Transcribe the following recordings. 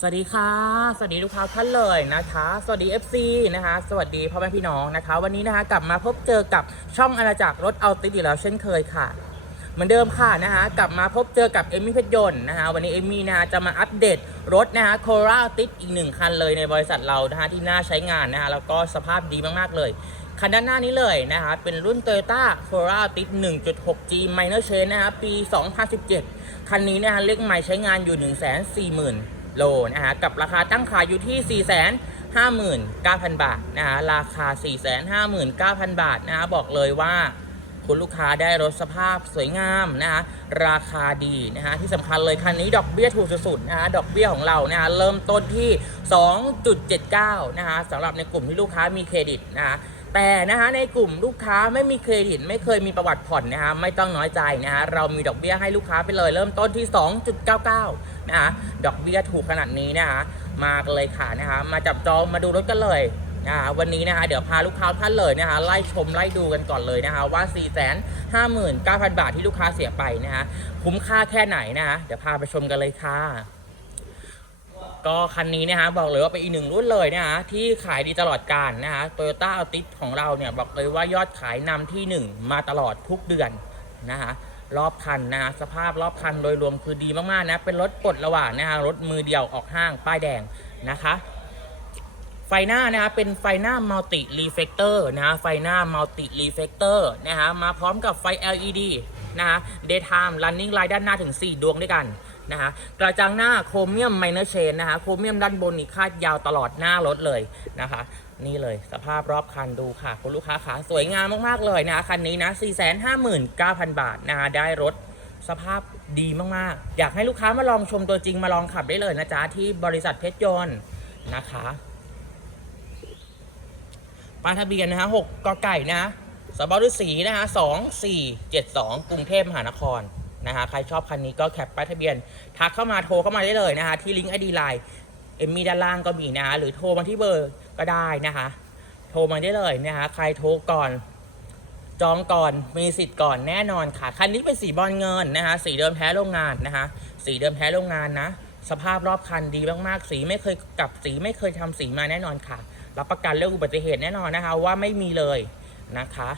สวัสดีค่ะ สวัสดีลูกค้าท่านเลยนะคะ สวัสดี FC นะคะ สวัสดีพ่อแม่พี่น้องนะคะ วันนี้นะคะกลับมาพบเจอกับช่องอาณาจักรรถเอาติดอีกแล้วเช่นเคยค่ะ เหมือนเดิมค่ะนะคะกลับมาพบเจอกับเอมี่เพชรยนต์นะคะวันนี้เอมมี่นะคะจะมาอัปเดตรถนะคะโคราติดอีกหนึ่งคันเลยในบริษัทเรานะคะที่น่าใช้งานนะคะแล้วก็สภาพดีมากๆเลยคันด้านหน้านี้เลยนะคะเป็นรุ่น Toyota Corolla ติด 1.6G Minor Change นะคะปี 2017 คันนี้นะคะเลขใหม่ใช้งานอยู่ 140,000 โลนะคะกับราคาตั้งขายอยู่ที่ 459,000 บาทนะคะราคา 459,000 บาทนะคะบอกเลยว่าคุณลูกค้าได้รถสภาพสวยงามนะคะราคาดีนะคะที่สำคัญเลยคันนี้ดอกเบี้ยถูกสุดๆนะคะดอกเบี้ยของเรานะคะเริ่มต้นที่ 2.79นะคะสำหรับในกลุ่มที่ลูกค้ามีเครดิตนะคะ แต่นะคะในกลุ่มลูกค้าไม่มีเครดิตไม่เคยมีประวัติผ่อนนะคะไม่ต้องน้อยใจนะคะเรามีดอกเบี้ยให้ลูกค้าไปเลยเริ่มต้นที่ 2.99 นะคะดอกเบี้ยถูกขนาดนี้นะคะมากเลยค่ะนะคะมาจับจองมาดูรถกันเลยนะคะวันนี้นะคะเดี๋ยวพาลูกค้าท่านเลยนะคะไล่ชมไล่ดูกันก่อนเลยนะคะว่า 4 5 9 0 0 0 บาทที่ลูกค้าเสียไปนะคะคุ้มค่าแค่ไหนนะคะเดี๋ยวพาไปชมกันเลยค่ะ ก็คันนี้นะคะบอกเลยว่าเป็นอีกหนึ่งรุ่นเลยนะคะที่ขายดีตลอดการนะคะโตโยต้าอัลติสของเราเนี่ยบอกเลยว่ายอดขายนำที่ 1 มาตลอดทุกเดือนนะคะรอบคันนะคะสภาพรอบคันโดยรวมคือดีมากๆนะเป็นรถปลดระหว่างนะคะรถมือเดียวออกห้างป้ายแดงนะคะไฟหน้านะคะเป็นไฟหน้ามัลติรีเฟกเตอร์นะฮะไฟหน้ามัลติรีเฟกเตอร์นะฮะมาพร้อมกับไฟ LED นะฮะ daytime running light ด้านหน้าถึง 4 ดวงด้วยกัน นะฮะกระจังหน้าโครเมียมไมเนอร์เชนนะฮะโครเมียมด้านบนนี่คาดยาวตลอดหน้ารถเลยนะคะ นี่เลยสภาพรอบคันดูค่ะ คุณลูกค้าขาสวยงามมาก ๆ เลยนะคันนี้นะ 459,000 บาทนะฮะได้รถสภาพดีมาก ๆ อยากให้ลูกค้ามาลองชมตัวจริงมาลองขับได้เลยนะจ๊ะ ที่บริษัทเพชรยนต์นะคะป้ายทะเบียนนะฮะหกกไก่นะฮะสบฤษีนะฮะสองสี่เจ็ดสองกรุงเทพมหานคร นะฮะใครชอบคันนี้ก็แคปป้ายทะเบียน ทักเข้ามาโทรเข้ามาได้เลยนะฮะที่ลิงก์ไอดีไลน์เอมมีด้านล่างก็มีนะฮะหรือโทรมาที่เบอร์ก็ได้นะคะ โทรมาได้เลยนะคะใครโทรก่อน จองก่อนมีสิทธิ์ก่อนแน่นอนค่ะ คันนี้เป็นสีบอลเงินนะคะสีเดิมแท้โรงงานนะคะสีเดิมแท้โรงงานนะสภาพรอบคันดีมากๆ สีไม่เคยกลับสีไม่เคยทำสีมาแน่นอนค่ะ รับประกันเรื่องอุบัติเหตุแน่นอนนะคะว่าไม่มีเลยนะคะ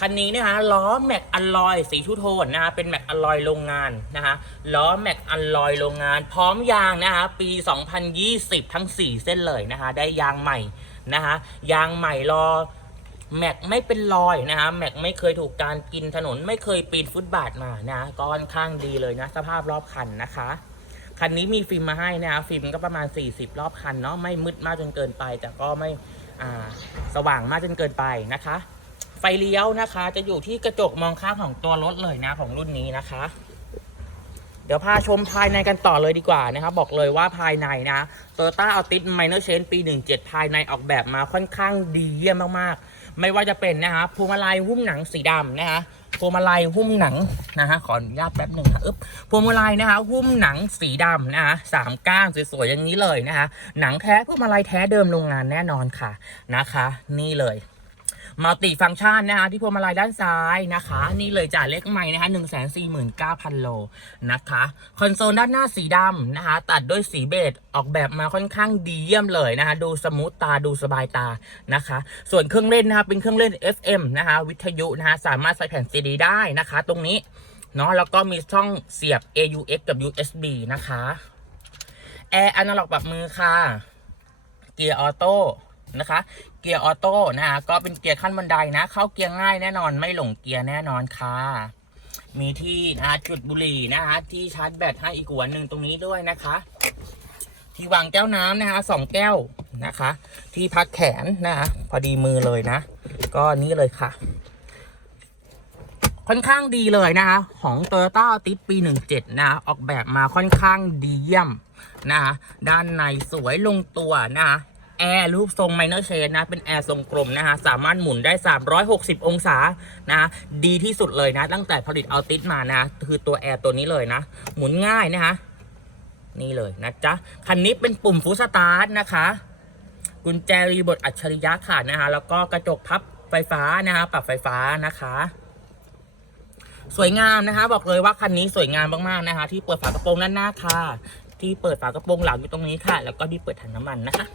คันนี้นะคะล้อแม็กอัลลอยสีทูโทนนะคะเป็นแม็กอัลลอยโรงงานนะคะล้อแม็กอัลลอยโรงงาน พร้อมยางนะคะปี 2020 ทั้ง 4 เส้นเลยนะคะได้ยางใหม่นะคะยางใหม่รอแม็กไม่เป็นรอยนะคะแม็กไม่เคยถูกการกินถนนไม่เคยปีนฟุตบาทมานะก็ค่อนข้างดีเลยนะสภาพรอบคันนะคะคันนี้มีฟิล์มมาให้นะคะฟิล์มก็ประมาณ 40 รอบคันเนาะไม่มืดมากจนเกินไป แต่ก็ไม่สว่างมากจนเกินไปนะคะ ฟเลี้ยวนะคะ จะอยู่ที่กระจกมองข้างของตัวรถเลยนะของรุ่นนี้นะคะ เดี๋ยวพาชมภายในกันต่อเลยดีกว่านะครับ บอกเลยว่าภายในนะ Toyota Altis Minor Change ปี 17 ภายในออกแบบมาค่อนข้างดีเยี่ยมมากๆ ไม่ว่าจะเป็นนะคะพวงมาลัยหุ้มหนังสีดำนะคะพวงมาลัยหุ้มหนังนะฮะขออนุญาตแป๊บหนึ่งค่ะอึ๊บพวงมาลัยนะคะหุ้มหนังสีดำนะคะสามก้านสวยๆอย่างนี้เลยนะคะหนังแท้พวงมาลัยแท้เดิมโรงงานแน่นอนค่ะนะคะ นี่เลย มัลติฟังก์ชันนะคะที่พวงมาลัยด้านซ้ายนะคะ นี่เลยจ่ายเลขใหม่นะคะ1 4 9 0 0 0โลนะคะคอนโซลด้านหน้าสีดำนะคะ ตัดด้วยสีเบจออกแบบมาค่อนข้างดีเยี่ยมเลยนะคะ ดูสมูทตาดูสบายตานะคะ ส่วนเครื่องเล่นนะคะเป็นเครื่องเล่น FM นะคะ วิทยุนะคะสามารถใส่แผ่นซีดีได้นะคะ ตรงนี้เนาะแล้วก็มีช่องเสียบ AUX กับ USB นะคะแอร์อนาล็อกปรับมือค่ะ เกียร์ออโต้ นะคะ เกียร์ออโต้นะคะก็เป็นเกียร์ขั้นบันไดนะ เข้าเกียร์ง่ายแน่นอนไม่หลงเกียร์แน่นอนค่ะ มีที่นะจุดบุหรี่นะคะ ที่ชาร์จแบตให้อีกหัวหนึ่งตรงนี้ด้วยนะคะ ที่วางแก้วน้ำนะคะสองแก้วนะคะ ที่พักแขนนะคะพอดีมือเลยนะ ก็นี้เลยค่ะค่อนข้างดีเลยนะคะ ของ Toyota Altis ปี 17นะออกแบบมาค่อนข้างดีเยี่ยมนะคะด้านในสวยลงตัวนะคะ แอร์รูปทรงไมเนอร์เชนนะ เป็นแอร์ทรงกลมนะคะสามารถหมุนได้ 360 องศานะดีที่สุดเลยนะ ตั้งแต่ผลิตเอาติสมานะคือตัวแอร์ตัวนี้เลยนะ หมุนง่ายนะคะนี่เลยนะจ๊ะ คันนี้เป็นปุ่มฟูสตาร์ทนะคะกุญแจรีโมทอัจฉริยะค่ะนะคะแล้วก็กระจกพับไฟฟ้านะคะปรับไฟฟ้านะคะ สวยงามนะคะ บอกเลยว่าคันนี้สวยงามมากๆนะคะ ที่เปิดฝากระโปรงด้านหน้าค่ะ ที่เปิดฝากระโปรงหลังอยู่ตรงนี้ค่ะ แล้วก็ที่เปิดถังน้ำมันนะคะ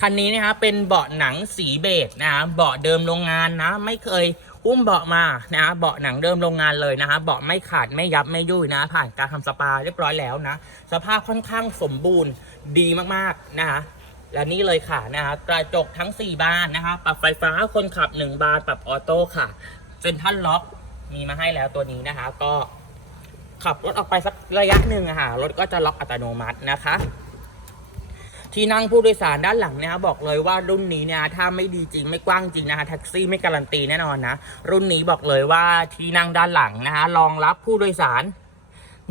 คันนี้นะคะเป็นเบาะหนังสีเบจนะคะเบาะเดิมโรงงานนะ ไม่เคยอุ้มเบาะมานะเบาะหนังเดิมโรงงานเลยนะคะเบาะไม่ขาดไม่ยับไม่ยุ่ยนะ ผ่านการทำสปาเรียบร้อยแล้วนะ สภาพค่อนข้างสมบูรณ์ดีมากๆนะคะและนี่เลยค่ะนะคะกระจกทั้ง 4 บานนะคะปรับไฟฟ้าคนขับ 1 บานปรับออโต้ค่ะเซ็นทรัลล็อกมีมาให้แล้วตัวนี้นะคะก็ ขับรถออกไปสักระยะหนึ่งอะค่ะรถก็จะล็อกอัตโนมัตินะคะ ที่นั่งผู้โดยสารด้านหลังเนี่ยบอกเลยว่ารุ่นนี้เนี่ยถ้าไม่ดีจริงไม่กว้างจริงนะคะแท็กซี่ไม่การันตีแน่นอนนะรุ่นนี้บอกเลยว่าที่นั่งด้านหลังนะคะรองรับผู้โดยสาร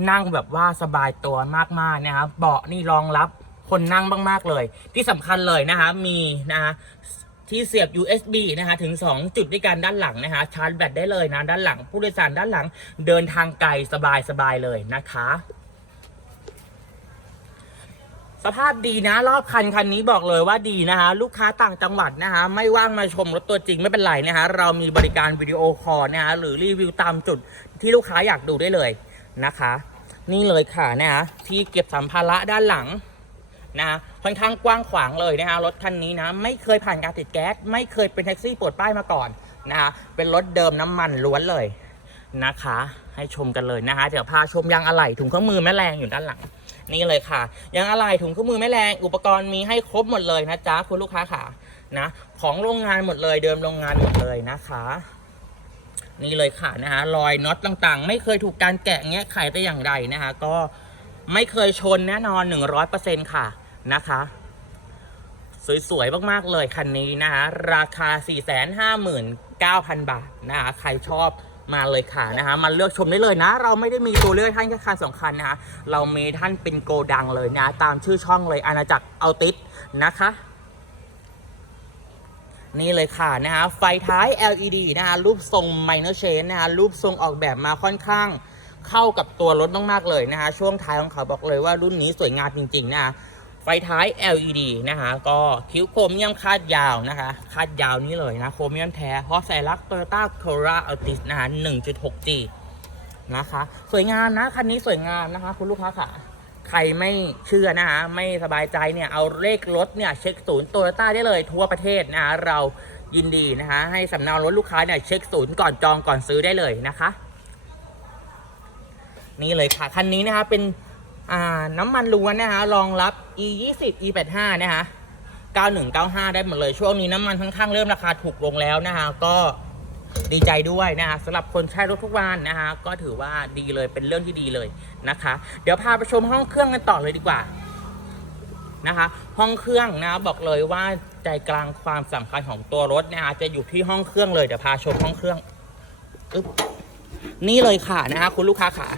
นั่งแบบว่าสบายตัวมากๆนะครับเบาะนี่รองรับคนนั่งมาก ๆ เลย ที่สำคัญเลยนะคะมีนะคะ ที่เสียบ USB นะคะถึง 2 จุดด้วยกันด้านหลังนะคะชาร์จแบตได้เลยนะด้านหลัง ผู้โดยสารด้านหลังเดินทางไกลสบายๆเลยนะคะสภาพดีนะ รอบคันคันนี้บอกเลยว่าดีนะคะ ลูกค้าต่างจังหวัดนะคะ ไม่ว่างมาชมรถตัวจริงไม่เป็นไรนะคะ เรามีบริการวิดีโอคอลนะคะหรือรีวิวตามจุดที่ลูกค้าอยากดูได้เลยนะคะ นี่เลยค่ะนะคะที่เก็บสัมภาระด้านหลัง นะคะค่อนข้างกว้างขวางเลยนะคะรถคันนี้นะไม่เคยผ่านการติดแก๊สไม่เคยเป็นแท็กซี่ปลดป้ายมาก่อนนะคะเป็นรถเดิมน้ำมันล้วนเลยนะคะ ให้ชมกันเลยนะคะเดี๋ยวพาชมยางอะไหล่ถุงเครื่องมือแม่แรงอยู่ด้านหลัง นี่เลยค่ะยางอะไหล่ถุงเครื่องมือแม่แรงอุปกรณ์มีให้ครบหมดเลยนะจ๊ะคุณลูกค้าค่ะนะของโรงงานหมดเลยเดิมโรงงานหมดเลยนะคะนี่เลยค่ะนะคะรอยน็อตต่างๆ ไม่เคยถูกการแกะแงะไขแต่อย่างใดนะคะก็ ไม่เคยชนแน่นอน 100%ค่ะนะคะ สวยๆ มากๆ เลยคันนี้นะคะราคา 459,000 บาทนะคะใครชอบมาเลยค่ะนะคะมาเลือกชมได้เลยนะ เราไม่ได้มีตัวเลือกท่านแค่คันสองคันนะคะเรามีท่านเป็นโกดังเลยนะ ตามชื่อช่องเลยอาณาจักรเอาติสนะคะ นี่เลยค่ะนะคะไฟท้าย LED นะคะรูปทรง minor chain นะคะรูปทรงออกแบบมาค่อนข้าง เข้ากับตัวรถมากๆเลยนะคะ ช่วงท้ายของเขาบอกเลยว่ารุ่นนี้สวยงามจริง ๆ นะคะไฟท้าย LED นะคะก็คิ้วโครเมียมคาดยาวนะคะ คาดยาวนี้เลยนะโครเมียมแท้เพราะใส่ลัก Toyota Corolla Altis นะคะ 1.6G นะคะ สวยงามนะ คันนี้สวยงามนะคะ คุณลูกค้าค่ะ ใครไม่เชื่อนะคะ ไม่สบายใจเนี่ย เอาเลขรถเนี่ย เช็คศูนย์โตโยต้าได้เลยทั่วประเทศนะคะเรายินดีนะคะ ให้สำเนารถลูกค้าเนี่ยเช็คศูนย์ก่อนจองก่อนซื้อได้เลยนะคะ นี่เลยค่ะ คันนี้นะคะเป็นน้ำมันล้วนนะคะรองรับ e 2 0 e 8 5นะคะ9195 ได้หมดเลย ช่วงนี้น้ำมันค่อนข้างเริ่มราคาถูกลงแล้วนะคะ ก็ดีใจด้วยนะคะสำหรับคนใช้รถทุกวันนะคะ ก็ถือว่าดีเลยเป็นเรื่องที่ดีเลยนะคะ เดี๋ยวพาไปชมห้องเครื่องกันต่อเลยดีกว่านะคะ ห้องเครื่องนะบอกเลยว่าใจกลางความสำคัญของตัวรถนะคะจะอยู่ที่ห้องเครื่องเลยเดี๋ยวพาชมห้องเครื่องอึ๊บนี่เลยค่ะนะคะคุณลูกค้าค่ะ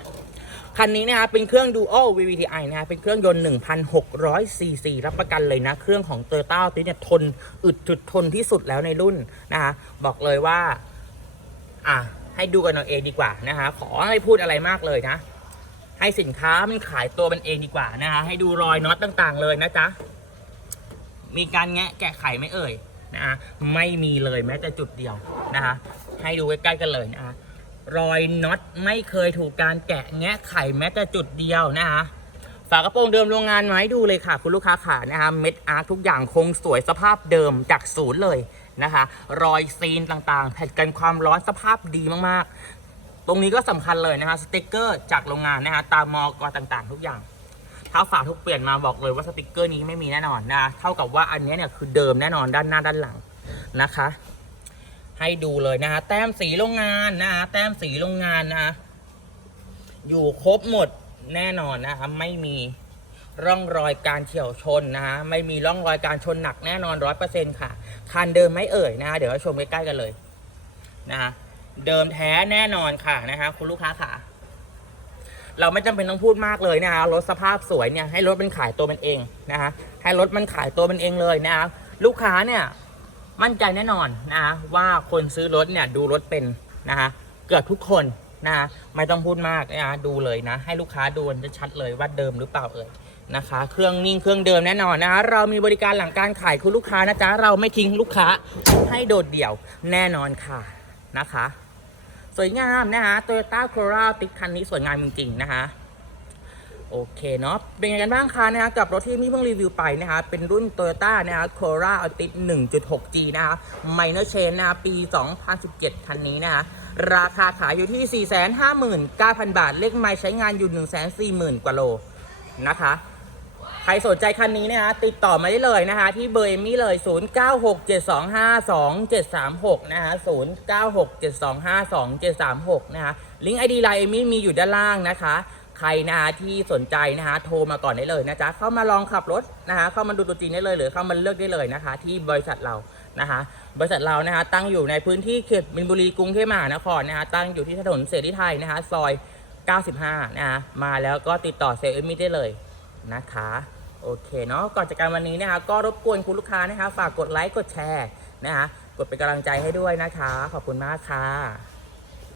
คันนี้นะคะเป็นเครื่อง Dual VVTi นะคะเป็นเครื่องยนต์ 1,600ซีซีรับประกันเลยนะ เครื่องของ t o y o t a ติเนี่ยทนอึดจุดทนที่สุดแล้วในรุ่นนะคะบอกเลยว่า อะ ให้ดูกันเอาเองดีกว่านะคะขอให้พูดอะไรมากเลยนะ ให้สินค้ามันขายตัวมันเองดีกว่านะคะให้ดูรอยน็อตต่างๆ เลยนะจ๊ะมีการแงะแกะไขไม่เอ่ยนะคะไม่มีเลยแม้แต่จุดเดียวนะคะให้ดูใกล้ๆกันเลยนะคะ รอยน็อตไม่เคยถูกการแกะแงะไขแม้แต่จุดเดียวนะคะฝากระโปรงเดิมโรงงานไว้ดูเลยค่ะ คุณลูกค้าขานะคะเม็ดอาร์ทุกอย่างคงสวยสภาพเดิมจากศูนย์เลยนะคะ รอยซีนต่างๆ แผ่นกันความร้อนสภาพดีมากๆ ตรงนี้ก็สำคัญเลยนะคะสติกเกอร์จากโรงงานนะคะตามมอกต่างๆ ทุกอย่างถ้าฝาทุกเปลี่ยนมาบอกเลยว่าสติกเกอร์นี้ไม่มีแน่นอนนะเท่ากับว่าอันนี้เนี่ยคือเดิมแน่นอนด้านหน้าด้านหลังนะคะ ให้ดูเลยนะฮะแต้มสีโรงงานนะฮะแต้มสีโรงงานนะฮะอยู่ครบหมดแน่นอนนะครับไม่มีร่องรอยการเฉี่ยวชนนะฮะไม่มีร่องรอยการชนหนักแน่นอนร้อยเปอร์เซ็นต์ค่ะคันเดิมไม่เอ่ยนะฮะเดี๋ยวเราชมใกล้ๆกันเลยนะฮะเดิมแท้แน่นอนค่ะนะฮะคุณลูกค้าค่ะเราไม่จำเป็นต้องพูดมากเลยนะฮะรถสภาพสวยเนี่ยให้รถมันขายตัวมันเองนะฮะให้รถมันขายตัวมันเองเลยนะฮะลูกค้าเนี่ย มั่นใจแน่นอนนะว่าคนซื้อรถเนี่ยดูรถเป็นนะฮะเกือบทุกคนนะฮะไม่ต้องพูดมากนะดูเลยนะ ให้ลูกค้าดูจะชัดเลยว่าเดิมหรือเปล่าเอ่ยนะคะ เครื่องนิ่งเครื่องเดิมแน่นอนนะคะเรามีบริการหลังการขายคุณลูกค้านะจ๊ะเราไม่ทิ้งลูกค้าให้โดดเดี่ยวแน่นอนค่ะนะคะ สวยงามนะคะ Toyota Corolla ติดคันนี้สวยงามจริงๆนะคะ โอเคเนาะเป็นไงกันบ้างคะนะคะกับรถที่มี่เพิ่งรีวิวไปนะคะเป็นรุ่น Toyota นะคะ Corolla Altis 1.6G นะคะ Minor Change นะคะปี 2017 คันนี้นะคะราคาขายอยู่ที่ 459,000 บาท เลขไม้ใช้งานอยู่ 140,000 กว่าโลนะคะใครสนใจคันนี้นะคะติดต่อมาได้เลยนะคะที่เบอร์เอมี่เลย 0967252736 นะคะ0967252736 นะคะลิงก์ไอดีไลน์เอมี่มีอยู่ด้านล่างนะคะ ใครนะคะที่สนใจนะคะโทรมาก่อนได้เลยนะจ๊ะเข้ามาลองขับรถนะคะเข้ามาดูตัวจริงได้เลยหรือเข้ามาเลือกได้เลยนะคะ ที่บริษัทเรานะคะ บริษัทเรานะคะตั้งอยู่ในพื้นที่เขตมินบุรีกรุงเทพมหานครนะคะตั้งอยู่ที่ถนนเสรีไทยนะคะซอย 95 นะคะมาแล้วก็ติดต่อเซลล์เอมมี่ได้เลยนะคะโอเคเนาะก่อนจากการวันนี้นะคะก็รบกวนคุณลูกค้านะคะฝากกดไลค์กดแชร์นะคะกดเป็นกำลังใจให้ด้วยนะคะ ขอบคุณมากค่ะ